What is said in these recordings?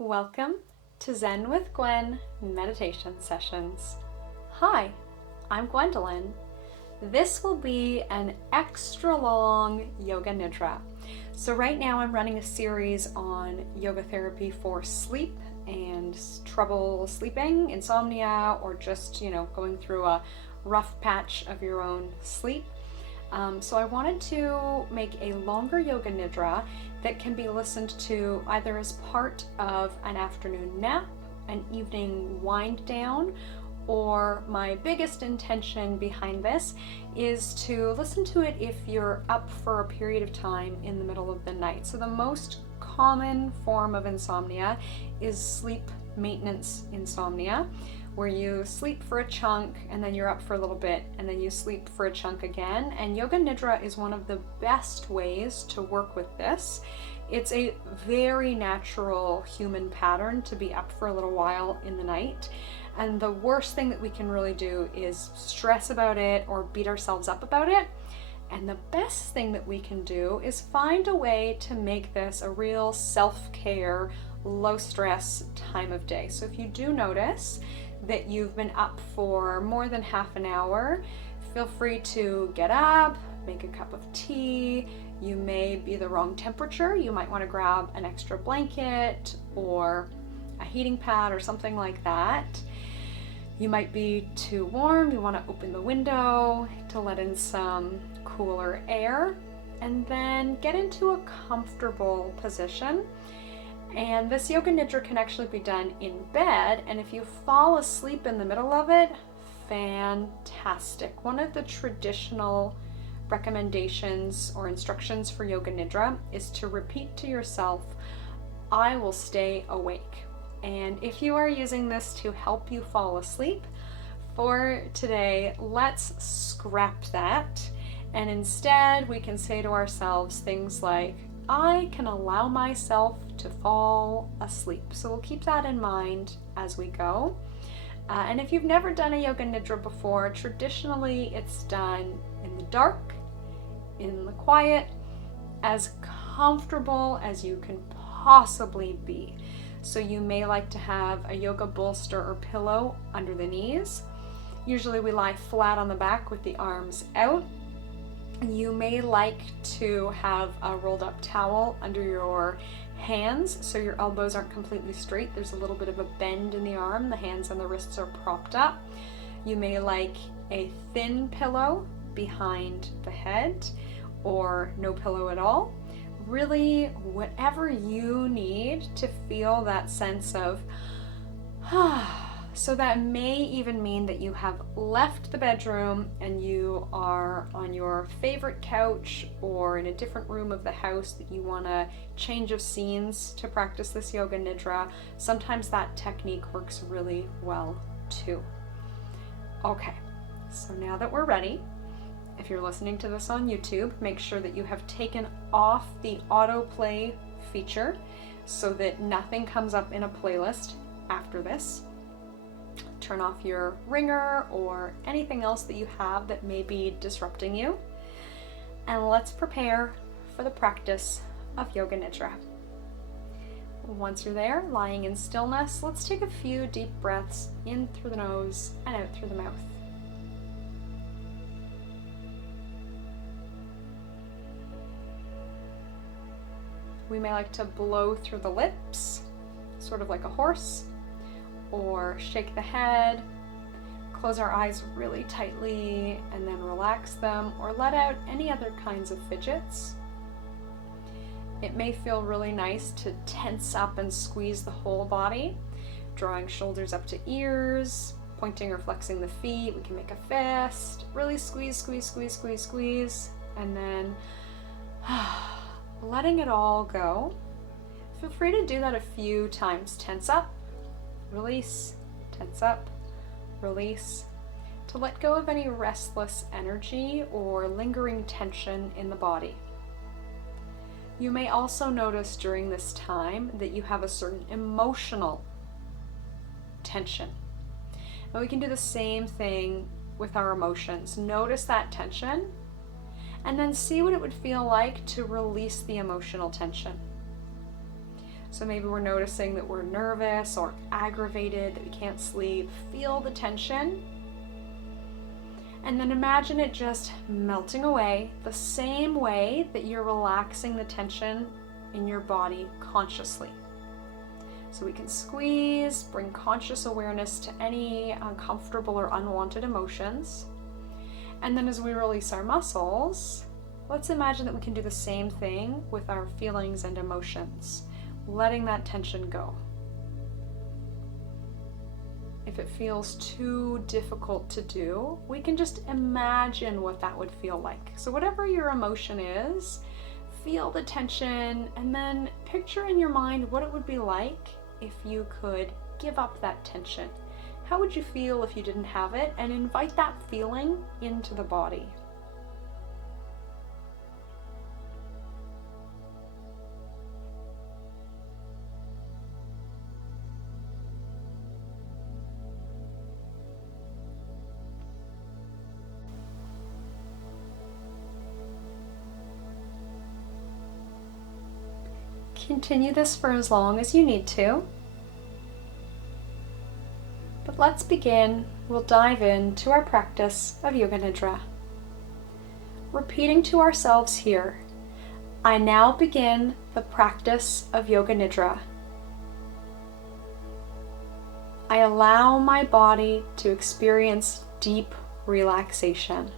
Welcome to Zen with Gwen meditation sessions. Hi, I'm Gwendolyn. This will be an extra long yoga nidra. So right now I'm running a series on yoga therapy for sleep and trouble sleeping, insomnia, or just, going through a rough patch of your own sleep. So I wanted to make a longer yoga nidra that can be listened to either as part of an afternoon nap, an evening wind down, or my biggest intention behind this is to listen to it if you're up for a period of time in the middle of the night. So the most common form of insomnia is sleep maintenance insomnia, where you sleep for a chunk and then you're up for a little bit and then you sleep for a chunk again. And yoga nidra is one of the best ways to work with this. It's a very natural human pattern to be up for a little while in the night. And the worst thing that we can really do is stress about it or beat ourselves up about it. And the best thing that we can do is find a way to make this a real self-care, low-stress time of day. So if you do notice that you've been up for more than half an hour, feel free to get up, make a cup of tea. You may be the wrong temperature. You might want to grab an extra blanket or a heating pad or something like that. You might be too warm. You want to open the window to let in some cooler air, and then get into a comfortable position. And this yoga nidra can actually be done in bed, and if you fall asleep in the middle of it, fantastic. One of the traditional recommendations or instructions for yoga nidra is to repeat to yourself, I will stay awake. And if you are using this to help you fall asleep, for today, let's scrap that. And instead, we can say to ourselves things like, I can allow myself to fall asleep. So we'll keep that in mind as we go. And if you've never done a yoga nidra before, traditionally it's done in the dark, in the quiet, as comfortable as you can possibly be. So you may like to have a yoga bolster or pillow under the knees. Usually we lie flat on the back with the arms out. You may like to have a rolled up towel under your hands so your elbows aren't completely straight. There's a little bit of a bend in the arm. The hands and the wrists are propped up. You may like a thin pillow behind the head or no pillow at all. Really, whatever you need to feel that sense of So that may even mean that you have left the bedroom and you are on your favorite couch or in a different room of the house that you want a change of scenes to practice this yoga nidra. Sometimes that technique works really well too. Okay, so now that we're ready, if you're listening to this on YouTube, make sure that you have taken off the autoplay feature so that nothing comes up in a playlist after this. Turn off your ringer or anything else that you have that may be disrupting you. And let's prepare for the practice of yoga nidra. Once you're there, lying in stillness, let's take a few deep breaths in through the nose and out through the mouth. We may like to blow through the lips, sort of like a horse, or shake the head, close our eyes really tightly and then relax them, or let out any other kinds of fidgets. It may feel really nice to tense up and squeeze the whole body, drawing shoulders up to ears, pointing or flexing the feet. We can make a fist, really squeeze, squeeze, squeeze, squeeze, squeeze, and then letting it all go. Feel free to do that a few times. Tense up, release, tense up, release, to let go of any restless energy or lingering tension in the body. You may also notice during this time that you have a certain emotional tension. And we can do the same thing with our emotions. Notice that tension and then see what it would feel like to release the emotional tension. So maybe we're noticing that we're nervous or aggravated, that we can't sleep. Feel the tension. And then imagine it just melting away the same way that you're relaxing the tension in your body consciously. So we can squeeze, bring conscious awareness to any uncomfortable or unwanted emotions. And then as we release our muscles, let's imagine that we can do the same thing with our feelings and emotions, letting that tension go. If it feels too difficult to do, we can just imagine what that would feel like. So whatever your emotion is, feel the tension and then picture in your mind what it would be like if you could give up that tension. How would you feel if you didn't have it? And invite that feeling into the body. Continue this for as long as you need to. But let's begin. We'll dive into our practice of Yoga Nidra. Repeating to ourselves here, I now begin the practice of Yoga Nidra. I allow my body to experience deep relaxation.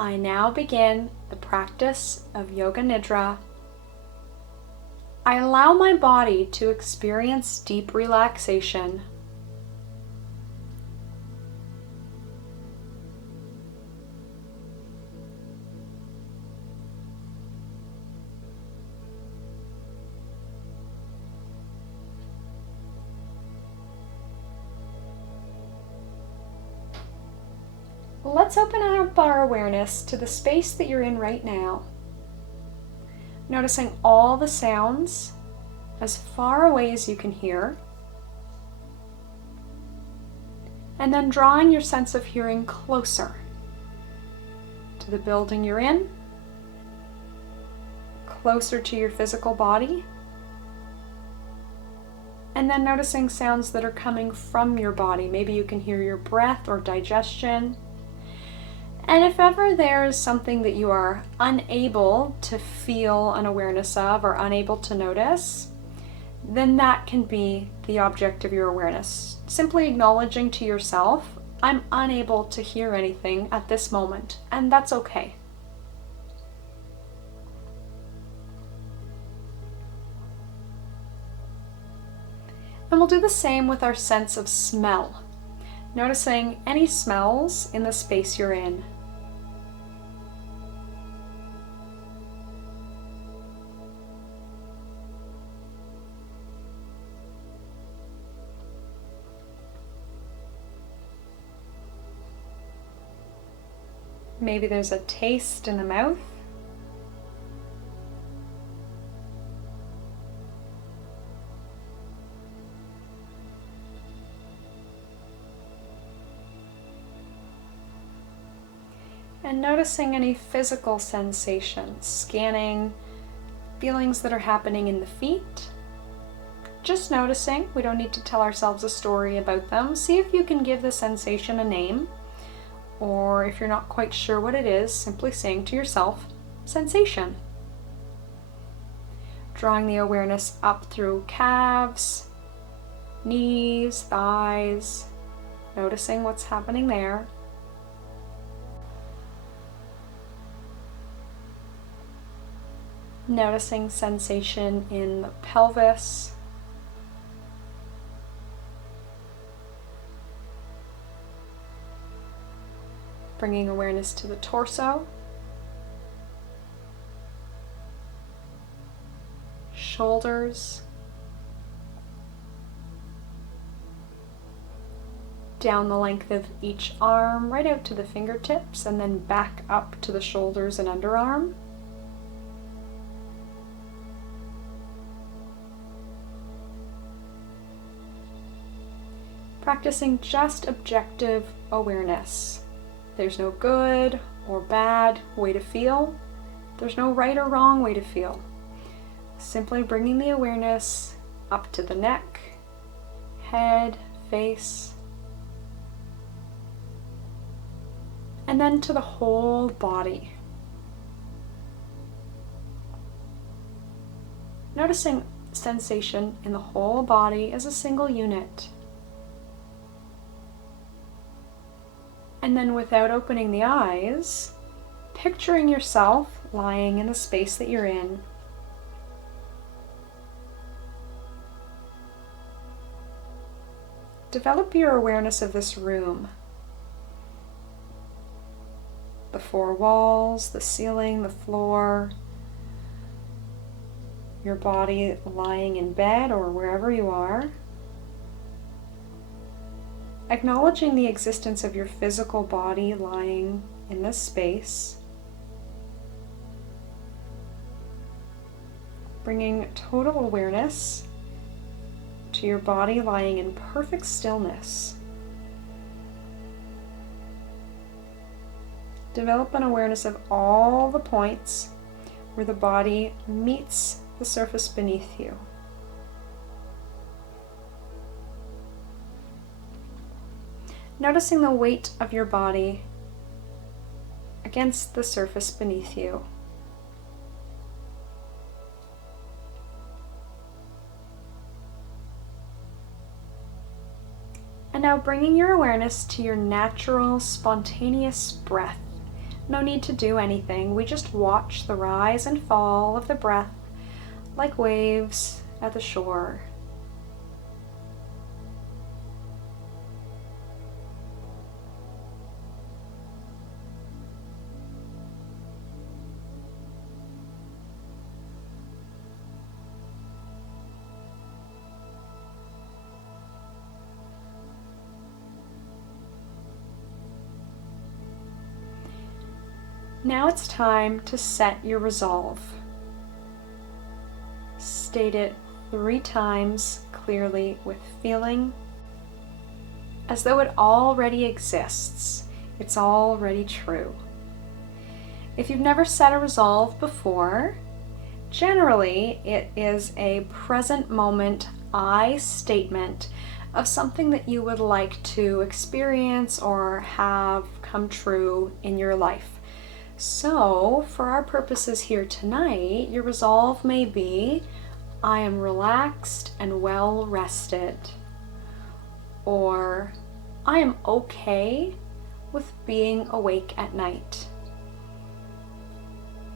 I now begin the practice of Yoga Nidra. I allow my body to experience deep relaxation. Let's open up our awareness to the space that you're in right now. Noticing all the sounds as far away as you can hear. And then drawing your sense of hearing closer to the building you're in, closer to your physical body. And then noticing sounds that are coming from your body. Maybe you can hear your breath or digestion. And if ever there is something that you are unable to feel an awareness of or unable to notice, then that can be the object of your awareness. Simply acknowledging to yourself, I'm unable to hear anything at this moment, and that's okay. And we'll do the same with our sense of smell, noticing any smells in the space you're in. Maybe there's a taste in the mouth. And noticing any physical sensations, scanning feelings that are happening in the feet. Just noticing, we don't need to tell ourselves a story about them. See if you can give the sensation a name. Or if you're not quite sure what it is, simply saying to yourself, sensation. Drawing the awareness up through calves, knees, thighs, noticing what's happening there. Noticing sensation in the pelvis. Bringing awareness to the torso, shoulders, down the length of each arm, right out to the fingertips, and then back up to the shoulders and underarm. Practicing just objective awareness. There's no good or bad way to feel. There's no right or wrong way to feel. Simply bringing the awareness up to the neck, head, face, and then to the whole body. Noticing sensation in the whole body as a single unit. And then without opening the eyes, picturing yourself lying in the space that you're in. Develop your awareness of this room. The four walls, the ceiling, the floor, your body lying in bed or wherever you are. Acknowledging the existence of your physical body lying in this space. Bringing total awareness to your body lying in perfect stillness. Develop an awareness of all the points where the body meets the surface beneath you. Noticing the weight of your body against the surface beneath you. And now bringing your awareness to your natural, spontaneous breath. No need to do anything. We just watch the rise and fall of the breath like waves at the shore. Now it's time to set your resolve. State it 3 times clearly with feeling, as though it already exists. It's already true. If you've never set a resolve before, generally it is a present moment I statement of something that you would like to experience or have come true in your life. So, for our purposes here tonight, your resolve may be, I am relaxed and well rested. Or, I am okay with being awake at night.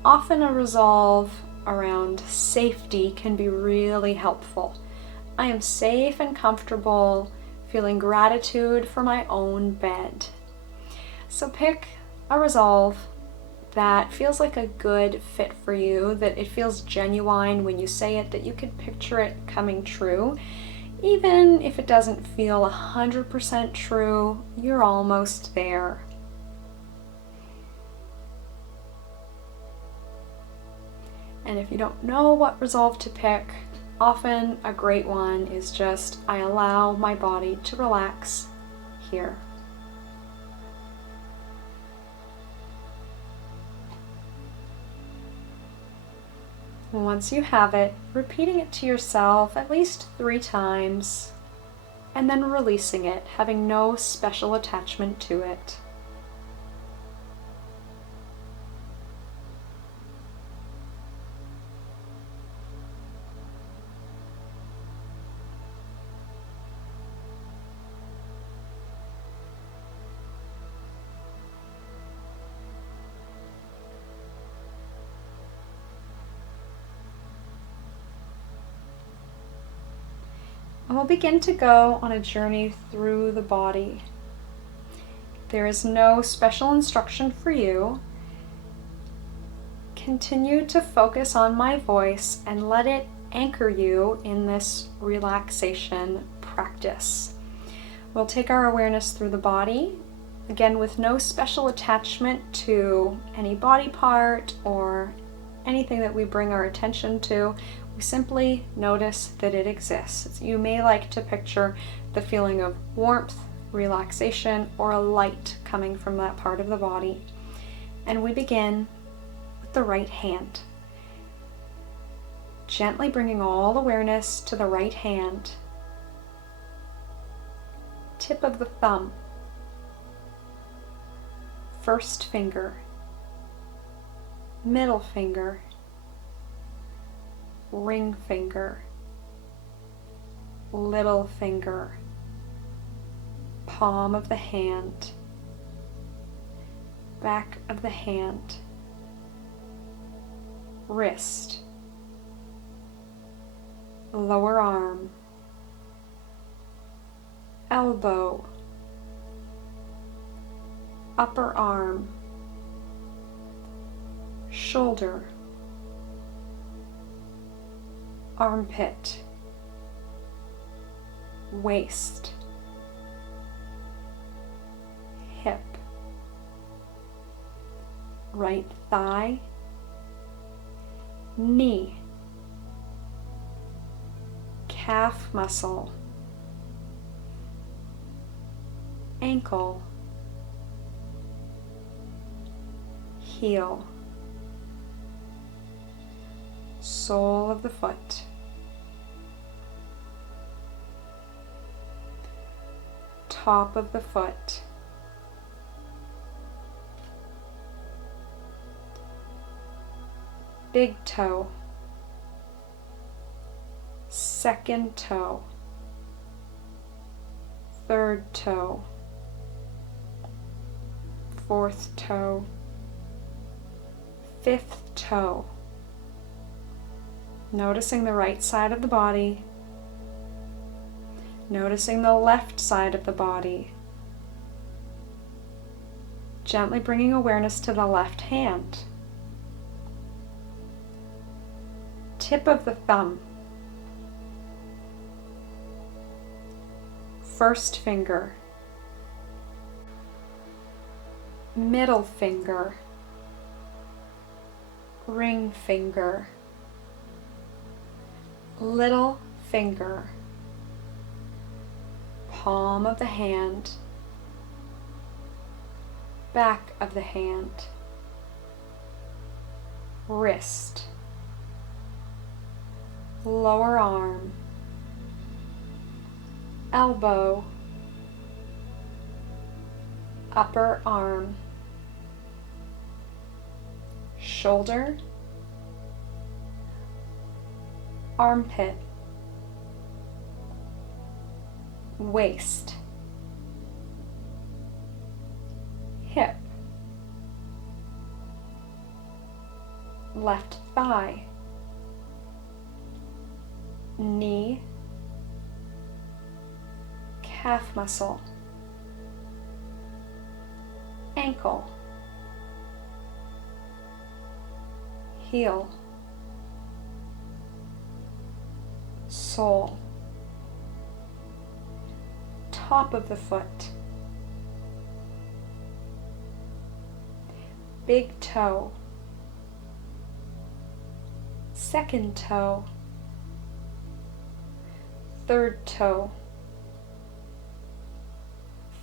Often a resolve around safety can be really helpful. I am safe and comfortable, feeling gratitude for my own bed. So pick a resolve that feels like a good fit for you, that it feels genuine when you say it, that you could picture it coming true. Even if it doesn't feel 100% true, you're almost there. And if you don't know what resolve to pick, often a great one is just, I allow my body to relax here. Once you have it, repeating it to yourself at least 3 times, and then releasing it, having no special attachment to it. And we'll begin to go on a journey through the body. There is no special instruction for you. Continue to focus on my voice and let it anchor you in this relaxation practice. We'll take our awareness through the body, again with no special attachment to any body part or anything that we bring our attention to. We simply notice that it exists. You may like to picture the feeling of warmth, relaxation, or a light coming from that part of the body. And we begin with the right hand. Gently bringing all awareness to the right hand. Tip of the thumb. First finger. Middle finger. Ring finger. Little finger. Palm of the hand. Back of the hand. Wrist. Lower arm. Elbow. Upper arm. Shoulder. Armpit. Waist. Hip. Right thigh. Knee. Calf muscle. Ankle. Heel. Sole of the foot. Top of the foot. Big toe. Second toe. Third toe. Fourth toe. Fifth toe. Noticing the right side of the body. Noticing the left side of the body. Gently bringing awareness to the left hand. Tip of the thumb. First finger. Middle finger. Ring finger. Little finger. Palm of the hand. Back of the hand. Wrist. Lower arm. Elbow. Upper arm. Shoulder. Armpit. Waist. Hip. Left thigh. Knee. Calf muscle. Ankle. Heel. Sole. Top of the foot. Big toe. Second toe. Third toe.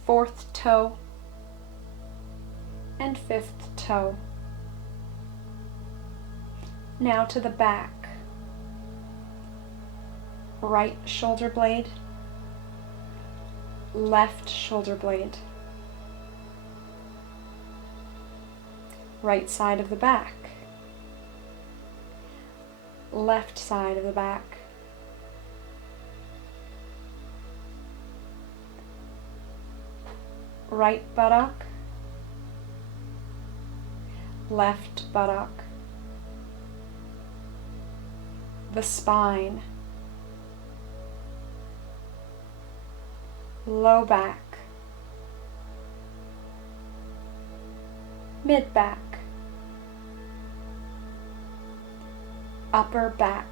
Fourth toe. And fifth toe. Now to the back. Right shoulder blade. Left shoulder blade. Right side of the back. Left side of the back. Right buttock. Left buttock. The spine. Low back. Mid back. Upper back.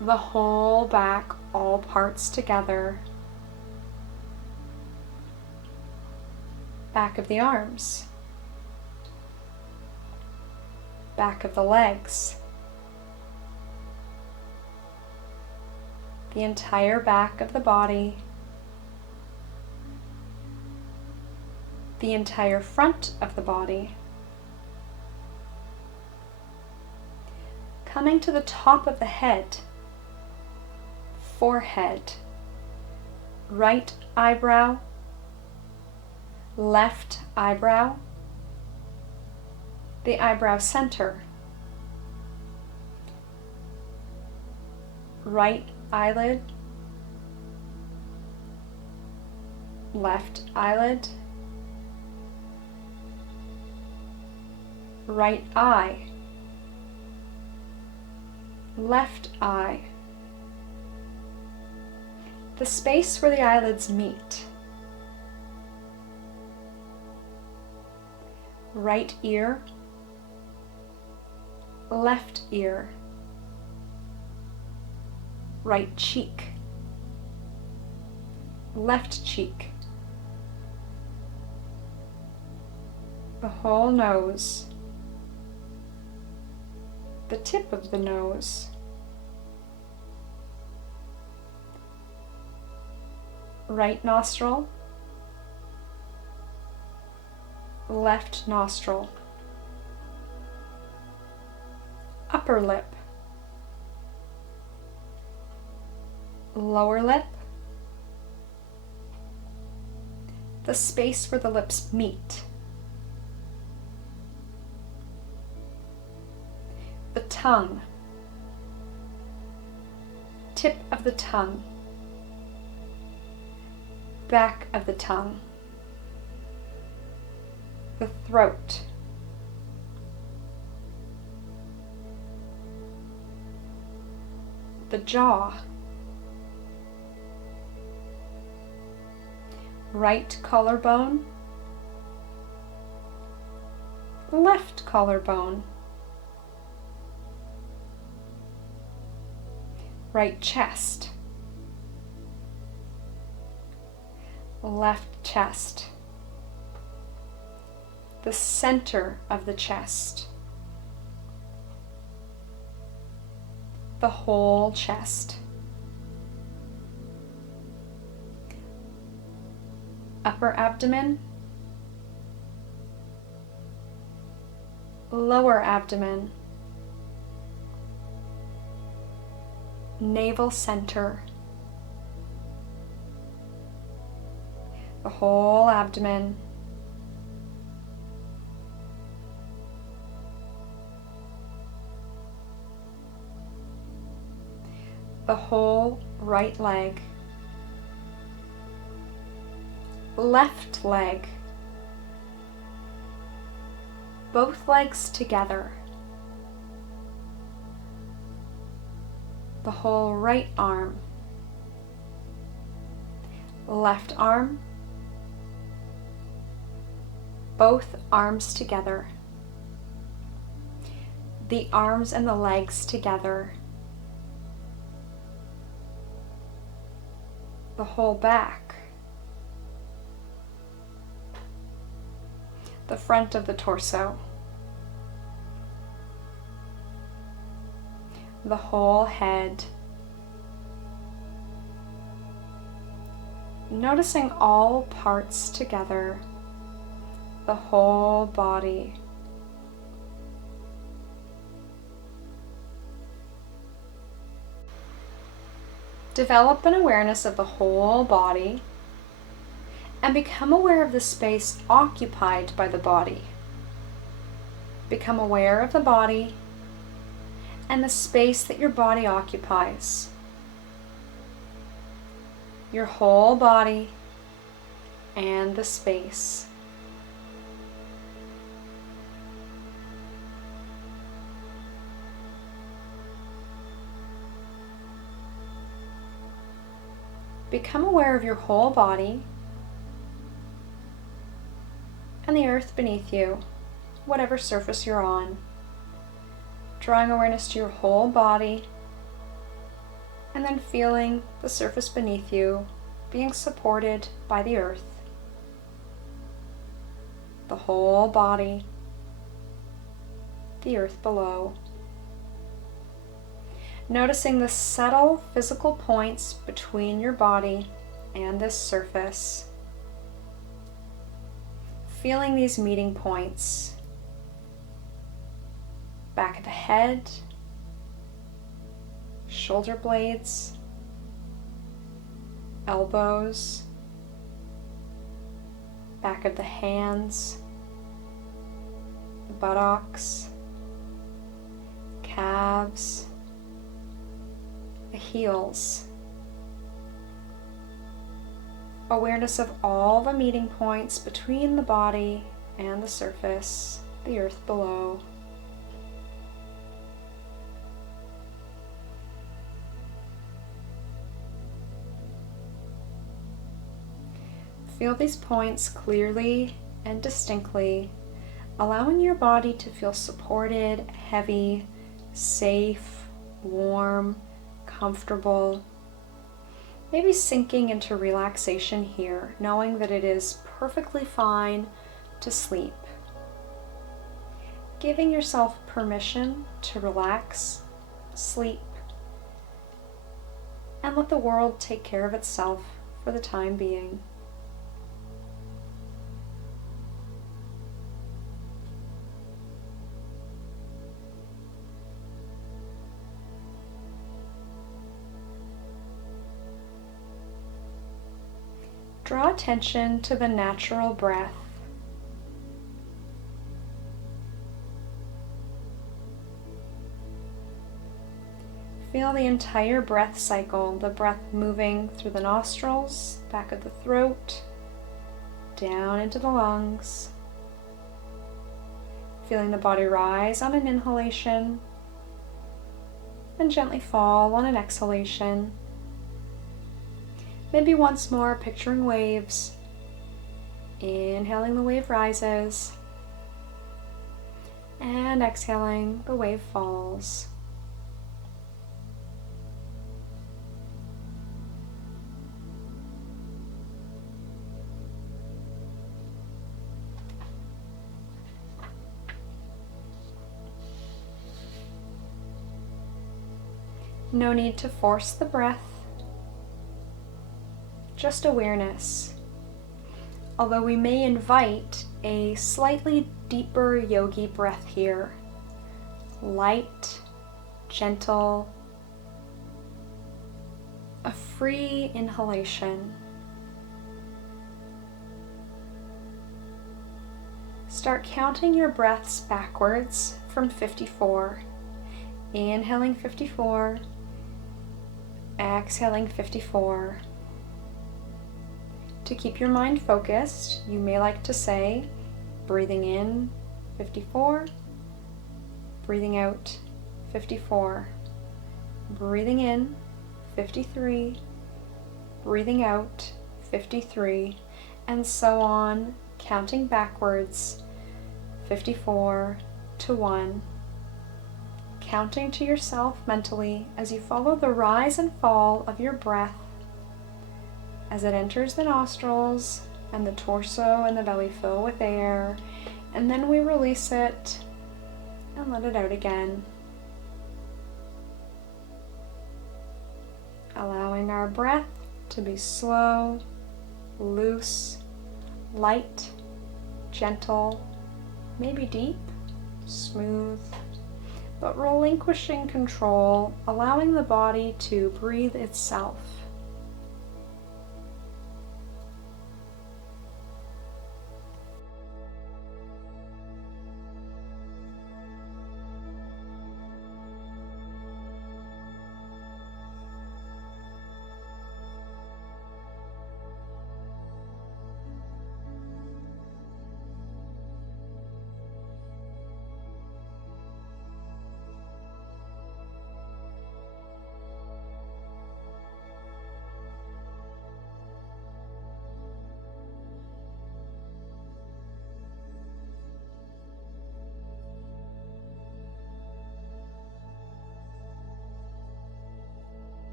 The whole back, all parts together. Back of the arms. Back of the legs. The entire back of the body. the entire front of the body. Coming to the top of the head, forehead, right eyebrow, left eyebrow, the eyebrow center, right eyelid, left eyelid, right eye, left eye, the space where the eyelids meet, right ear, left ear, right cheek, left cheek, the whole nose, the tip of the nose, right nostril, left nostril, upper lip, lower lip, the space where the lips meet, the tongue, tip of the tongue, back of the tongue, the throat, the jaw, right collarbone, left collarbone, right chest, left chest, the center of the chest, the whole chest, upper abdomen, lower abdomen, navel center, the whole abdomen, the whole right leg, left leg, both legs together, the whole right arm, left arm, both arms together, the arms and the legs together, the whole back, the front of the torso, the whole head, noticing all parts together, the whole body. Develop an awareness of the whole body and become aware of the space occupied by the body. Become aware of the body and the space that your body occupies. Your whole body and the space. Become aware of your whole body and the earth beneath you, whatever surface you're on. Drawing awareness to your whole body and then feeling the surface beneath you being supported by the earth. The whole body, the earth below. Noticing the subtle physical points between your body and this surface. feeling these meeting points. Back of the head, shoulder blades, elbows, back of the hands, the buttocks, calves, the heels. Awareness of all the meeting points between the body and the surface, the earth below. Feel these points clearly and distinctly, allowing your body to feel supported, heavy, safe, warm, comfortable. Maybe sinking into relaxation here, knowing that it is perfectly fine to sleep. Giving yourself permission to relax, sleep, and let the world take care of itself for the time being. Draw attention to the natural breath. Feel the entire breath cycle, the breath moving through the nostrils, back of the throat, down into the lungs. Feeling the body rise on an inhalation and gently fall on an exhalation. Maybe once more, picturing waves. Inhaling, the wave rises. And exhaling, the wave falls. No need to force the breath. Just awareness. Although we may invite a slightly deeper yogi breath here. Light, gentle, a free inhalation. Start counting your breaths backwards from 54. Inhaling 54, exhaling 54. To keep your mind focused, you may like to say, breathing in 54, breathing out 54, breathing in 53, breathing out 53, and so on, counting backwards 54 to 1. Counting to yourself mentally as you follow the rise and fall of your breath as it enters the nostrils and the torso and the belly fill with air, and then we release it and let it out again. Allowing our breath to be slow, loose, light, gentle, maybe deep, smooth, but relinquishing control, allowing the body to breathe itself.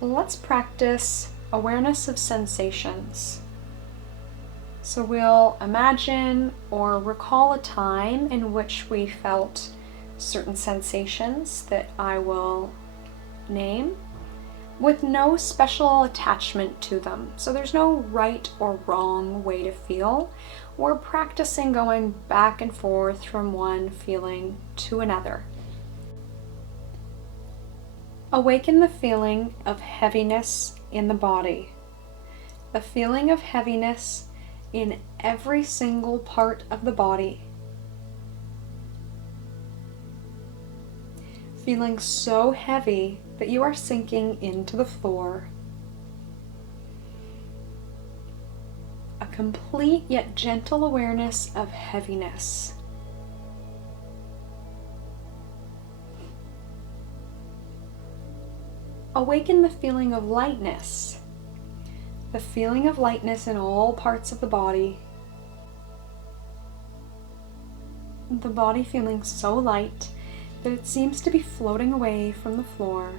let's practice awareness of sensations. So we'll imagine or recall a time in which we felt certain sensations that I will name, with no special attachment to them. So there's no right or wrong way to feel. We're practicing going back and forth from one feeling to another. Awaken the feeling of heaviness in the body. A feeling of heaviness in every single part of the body. Feeling so heavy that you are sinking into the floor. A complete yet gentle awareness of heaviness. Awaken the feeling of lightness. The feeling of lightness in all parts of the body. The body feeling so light that it seems to be floating away from the floor.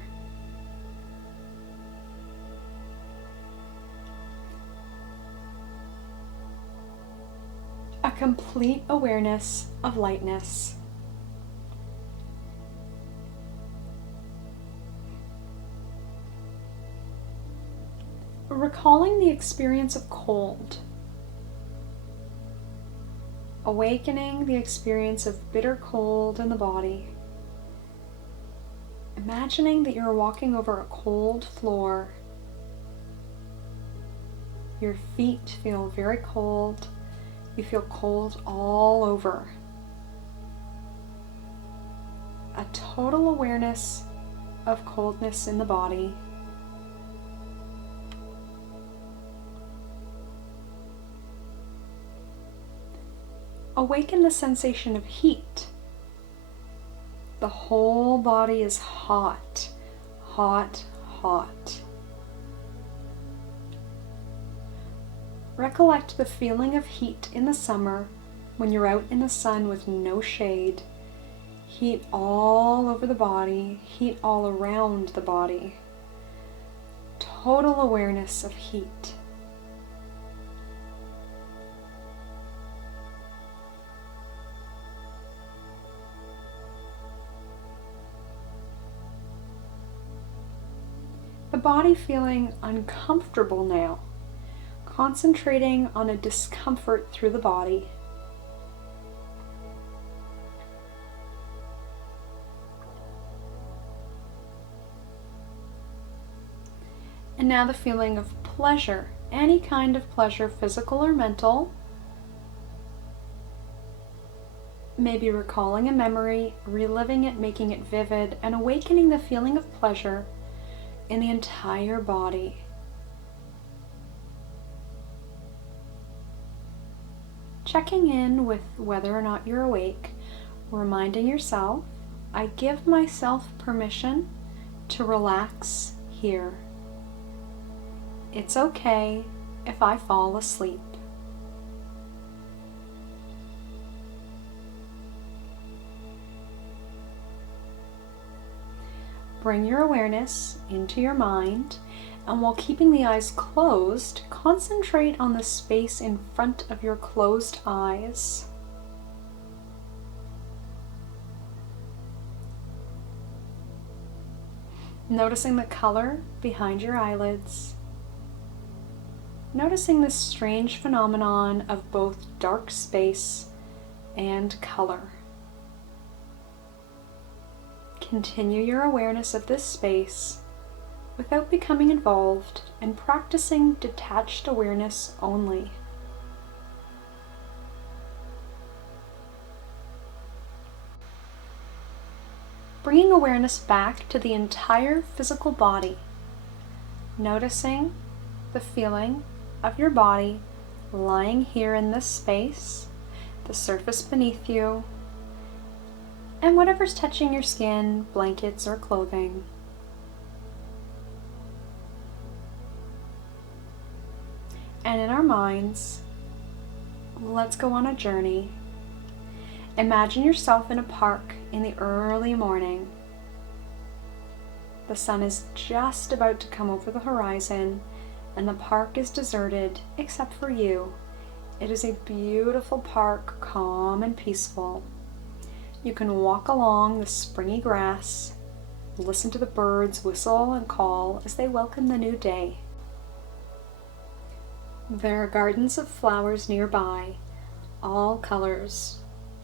A complete awareness of lightness. Recalling the experience of cold. Awakening the experience of bitter cold in the body. Imagining that you're walking over a cold floor. Your feet feel very cold. You feel cold all over. A total awareness of coldness in the body. Awaken the sensation of heat. The whole body is hot, hot, hot. Recollect the feeling of heat in the summer when you're out in the sun with no shade. Heat all over the body, heat all around the body. Total awareness of heat. The body feeling uncomfortable now, concentrating on a discomfort through the body. And now the feeling of pleasure, any kind of pleasure, physical or mental. Maybe recalling a memory, reliving it, making it vivid, and awakening the feeling of pleasure in the entire body. Checking in with whether or not you're awake, reminding yourself, I give myself permission to relax here. It's okay if I fall asleep. Bring your awareness into your mind, and while keeping the eyes closed, concentrate on the space in front of your closed eyes. Noticing the color behind your eyelids. Noticing this strange phenomenon of both dark space and color. Continue your awareness of this space without becoming involved and practicing detached awareness only. Bringing awareness back to the entire physical body, noticing the feeling of your body lying here in this space, the surface beneath you, and whatever's touching your skin, blankets or clothing. And in our minds, let's go on a journey. Imagine yourself in a park in the early morning. The sun is just about to come over the horizon, and the park is deserted except for you. It is a beautiful park, calm and peaceful. You can walk along the springy grass, listen to the birds whistle and call as they welcome the new day. There are gardens of flowers nearby, all colors: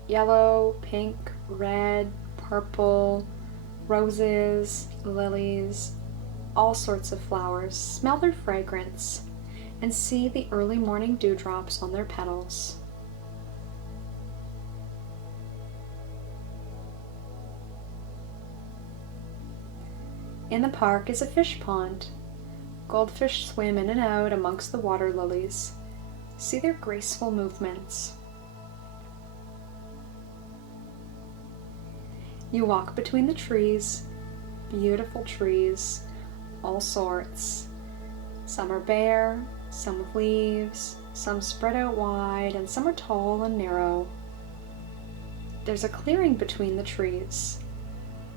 yellow, pink, red, purple, roses, lilies, all sorts of flowers. Smell their fragrance and see the early morning dewdrops on their petals. In the park is a fish pond. Goldfish swim in and out amongst the water lilies. See their graceful movements. You walk between the trees, beautiful trees, all sorts. Some are bare, some with leaves, some spread out wide, and some are tall and narrow. There's a clearing between the trees,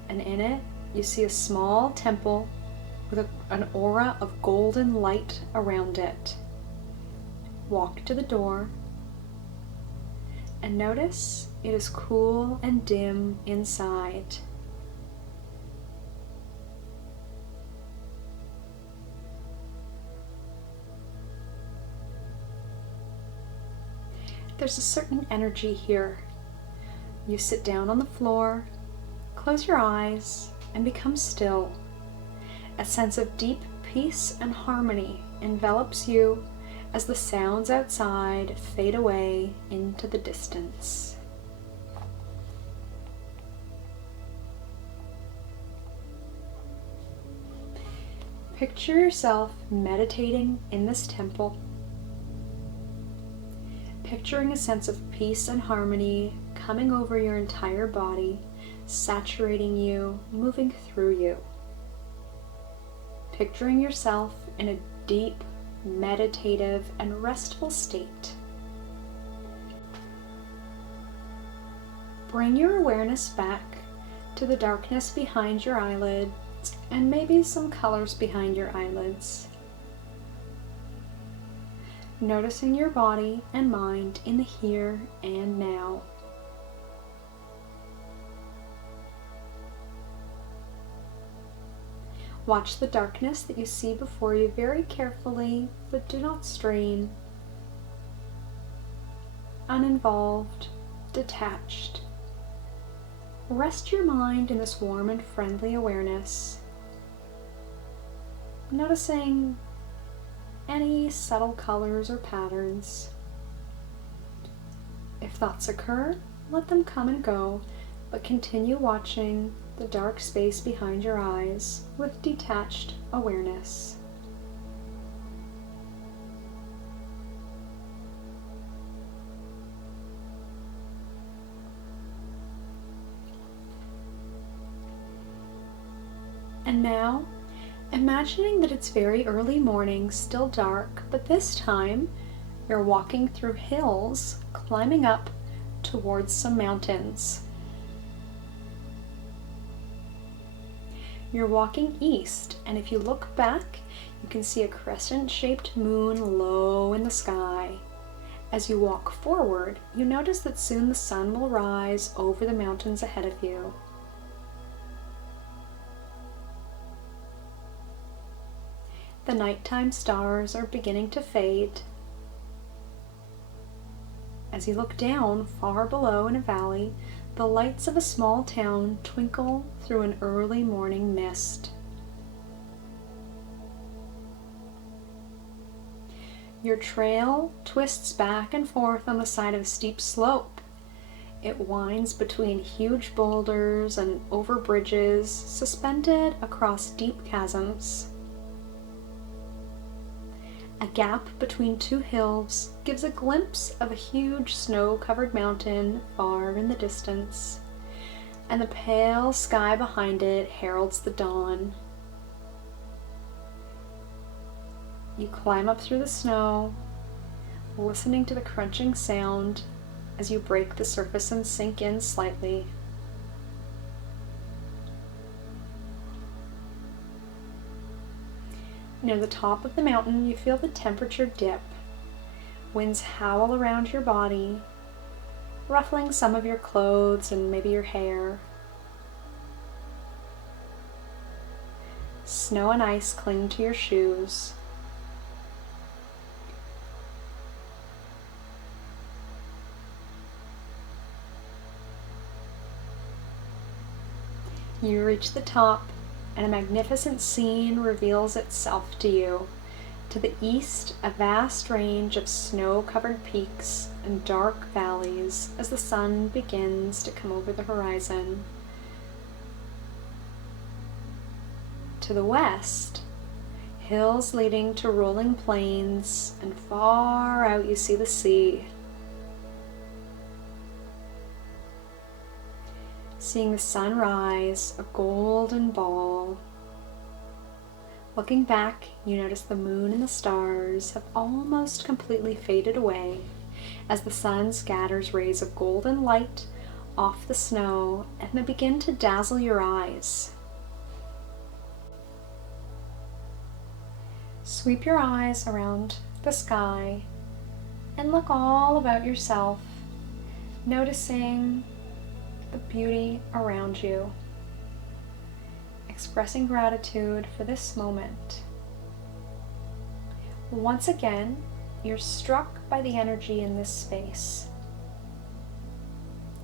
and in it you see a small temple with an aura of golden light around it. Walk to the door and notice it is cool and dim inside. There's a certain energy here. You sit down on the floor, close your eyes, and become still. A sense of deep peace and harmony envelops you as the sounds outside fade away into the distance. Picture yourself meditating in this temple, picturing a sense of peace and harmony coming over your entire body, saturating you, moving through you. Picturing yourself in a deep, meditative, and restful state. Bring your awareness back to the darkness behind your eyelids and maybe some colors behind your eyelids. Noticing your body and mind in the here and now. Watch the darkness that you see before you very carefully, but do not strain. Uninvolved, detached. Rest your mind in this warm and friendly awareness, noticing any subtle colors or patterns. If thoughts occur, let them come and go, but continue watching the dark space behind your eyes with detached awareness. And now, imagining that it's very early morning, still dark, but this time you're walking through hills, climbing up towards some mountains. You're walking east, and if you look back, you can see a crescent-shaped moon low in the sky. As you walk forward, you notice that soon the sun will rise over the mountains ahead of you. The nighttime stars are beginning to fade. As you look down, far below in a valley, the lights of a small town twinkle through an early morning mist. Your trail twists back and forth on the side of a steep slope. It winds between huge boulders and over bridges, suspended across deep chasms. A gap between two hills gives a glimpse of a huge snow-covered mountain far in the distance, and the pale sky behind it heralds the dawn. You climb up through the snow, listening to the crunching sound as you break the surface and sink in slightly. Near the top of the mountain, you feel the temperature dip. Winds howl around your body, ruffling some of your clothes and maybe your hair. Snow and ice cling to your shoes. You reach the top, and a magnificent scene reveals itself to you. To the east, a vast range of snow-covered peaks and dark valleys as the sun begins to come over the horizon. To the west, hills leading to rolling plains, and far out you see the sea. Seeing the sun rise, a golden ball. Looking back, you notice the moon and the stars have almost completely faded away as the sun scatters rays of golden light off the snow, and they begin to dazzle your eyes. Sweep your eyes around the sky and look all about yourself, noticing the beauty around you, expressing gratitude for this moment. Once again, you're struck by the energy in this space.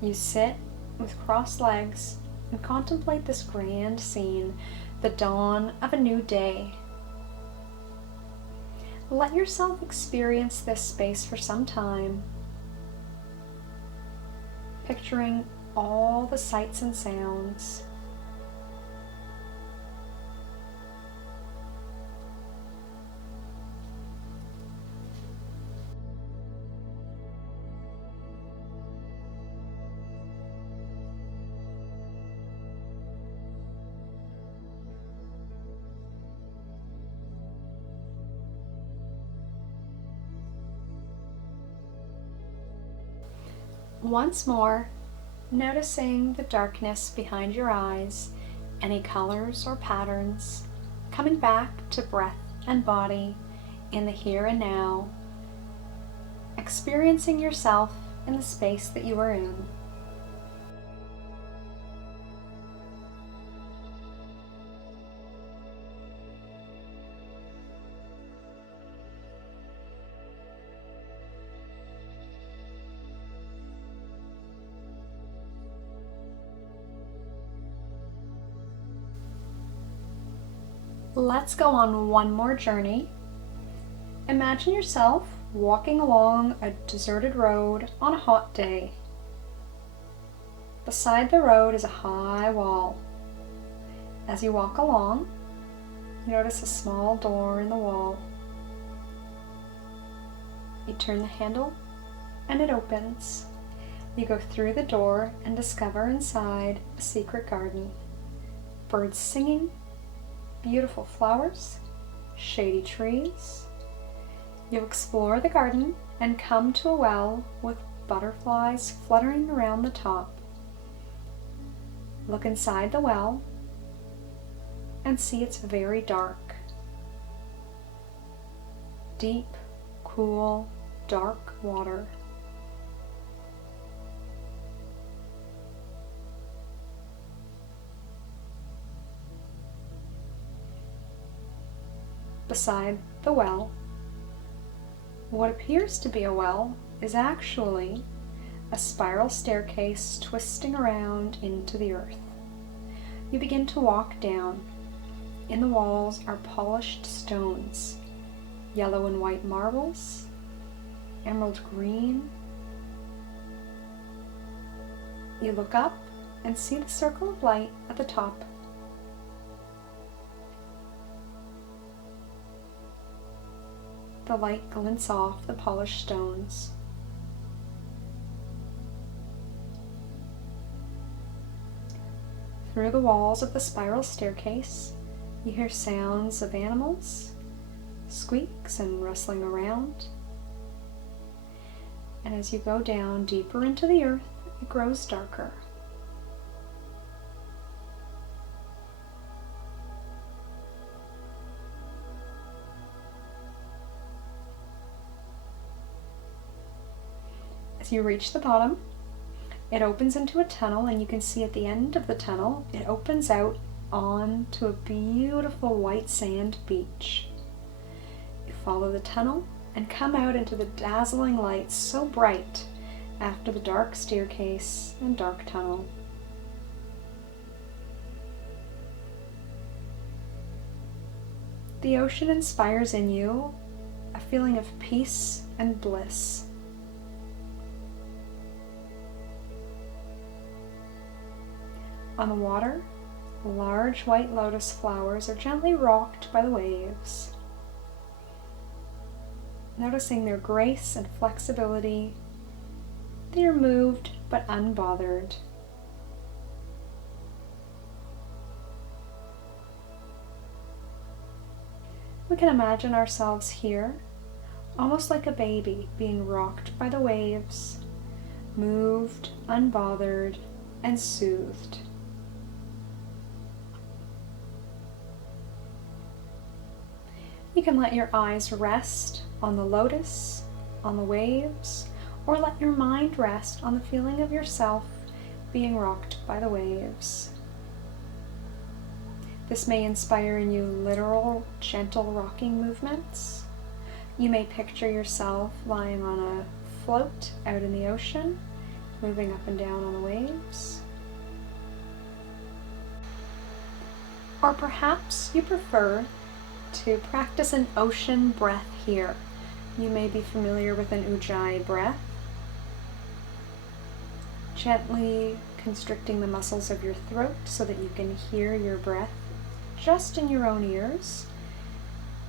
You sit with crossed legs and contemplate this grand scene, the dawn of a new day. Let yourself experience this space for some time, picturing all the sights and sounds. Once more, noticing the darkness behind your eyes, any colors or patterns, coming back to breath and body in the here and now, experiencing yourself in the space that you are in. Let's go on one more journey. Imagine yourself walking along a deserted road on a hot day. Beside the road is a high wall. As you walk along, you notice a small door in the wall. You turn the handle and it opens. You go through the door and discover inside a secret garden. Birds singing, beautiful flowers, shady trees. You explore the garden and come to a well with butterflies fluttering around the top. Look inside the well and see it's very dark. Deep, cool, dark water. Beside the well, what appears to be a well is actually a spiral staircase twisting around into the earth. You begin to walk down. In the walls are polished stones, yellow and white marbles, emerald green. You look up and see the circle of light at the top. The light glints off the polished stones. Through the walls of the spiral staircase, you hear sounds of animals, squeaks and rustling around. And as you go down deeper into the earth, it grows darker. As you reach the bottom, it opens into a tunnel, and you can see at the end of the tunnel, it opens out onto a beautiful white sand beach. You follow the tunnel and come out into the dazzling light, so bright after the dark staircase and dark tunnel. The ocean inspires in you a feeling of peace and bliss. On the water, large white lotus flowers are gently rocked by the waves. Noticing their grace and flexibility, they are moved but unbothered. We can imagine ourselves here, almost like a baby being rocked by the waves, moved, unbothered, and soothed. You can let your eyes rest on the lotus, on the waves, or let your mind rest on the feeling of yourself being rocked by the waves. This may inspire in you literal, gentle rocking movements. You may picture yourself lying on a float out in the ocean, moving up and down on the waves. Or perhaps you prefer to practice an ocean breath here. You may be familiar with an Ujjayi breath. Gently constricting the muscles of your throat so that you can hear your breath just in your own ears,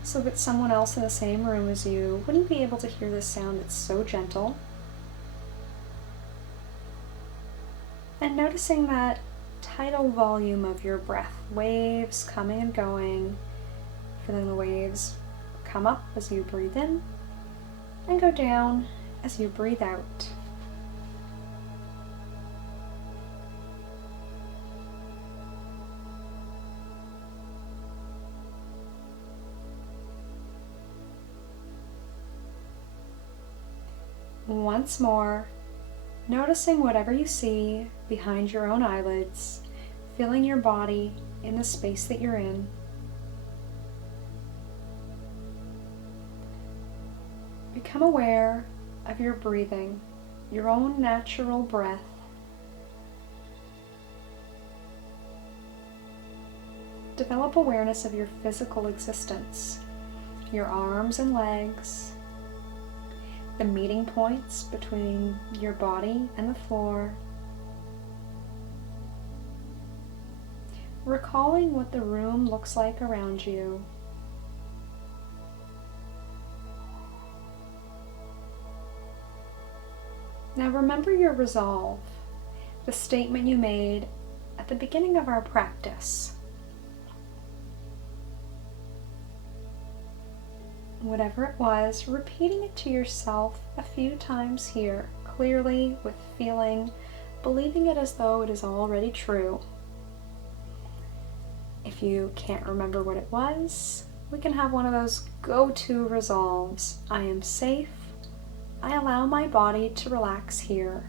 so that someone else in the same room as you wouldn't be able to hear this sound that's so gentle. And noticing that tidal volume of your breath, waves coming and going, feeling the waves come up as you breathe in and go down as you breathe out. Once more, noticing whatever you see behind your own eyelids, feeling your body in the space that you're in. Become aware of your breathing, your own natural breath. Develop awareness of your physical existence, your arms and legs, the meeting points between your body and the floor. Recalling what the room looks like around you. Now remember your resolve, the statement you made at the beginning of our practice. Whatever it was, repeating it to yourself a few times here, clearly, with feeling, believing it as though it is already true. If you can't remember what it was, we can have one of those go-to resolves. I am safe. I allow my body to relax here.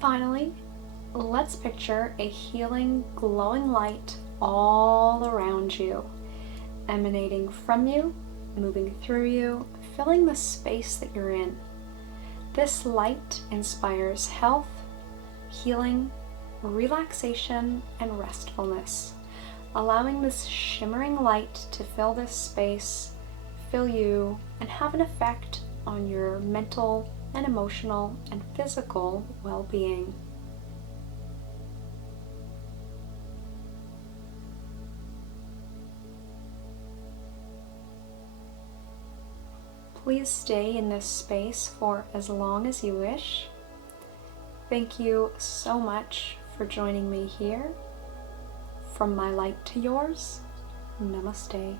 Finally, let's picture a healing, glowing light all around you, emanating from you, moving through you, filling the space that you're in. This light inspires health, healing, relaxation, and restfulness, allowing this shimmering light to fill this space, fill you, and have an effect on your mental and emotional and physical well-being. Please stay in this space for as long as you wish. Thank you so much for joining me here. From my light to yours, namaste.